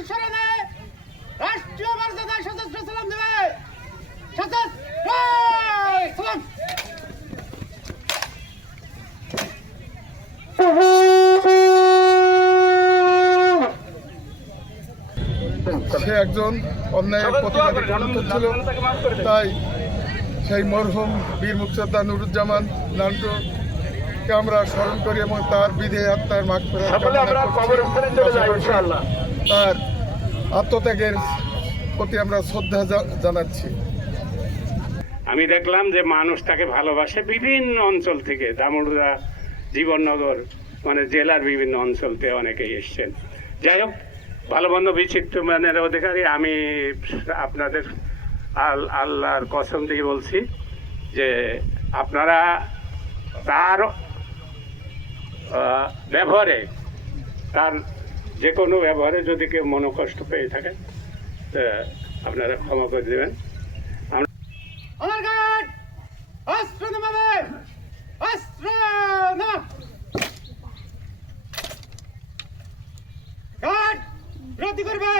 মৃত্যুর স্মরণে রাষ্ট্রীয় মর্যাদায় সশস্ত্র সালাম দেবে। সশস্ত্র সালাম। সে একজন অন্যায়ের প্রতিবাদী ছিল, তাই সেই মরহুম বীর মুক্তিযোদ্ধা নুরুজ্জামান নান্টুকে আমরা স্মরণ করি এবং তার বিধে আত্মার মাগফিরাত কামনা করছি। তার আত্মত্যাগের প্রতি আমরা শ্রদ্ধা জানাচ্ছি। আমি দেখলাম যে মানুষ তাকে ভালোবাসে বিভিন্ন অঞ্চল থেকে, দামোদরা, জীবননগর, মানে জেলার বিভিন্ন অঞ্চল থেকে অনেকেই এসছেন। যাই হোক, ভালো মন্দ বিচিত্র মানের অধিকারী আমি আপনাদের আল্লাহর কসম দিয়ে বলছি যে আপনারা তার ব্যবহারে, তার যে কোনো ব্যবহারে যদি কেউ মনোকষ্ট পেয়ে থাকেন আপনারা ক্ষমা করে দেবেন। অস্ত্র নামাবে, অস্ত্র নামা। গার্ড বিরতি করবে।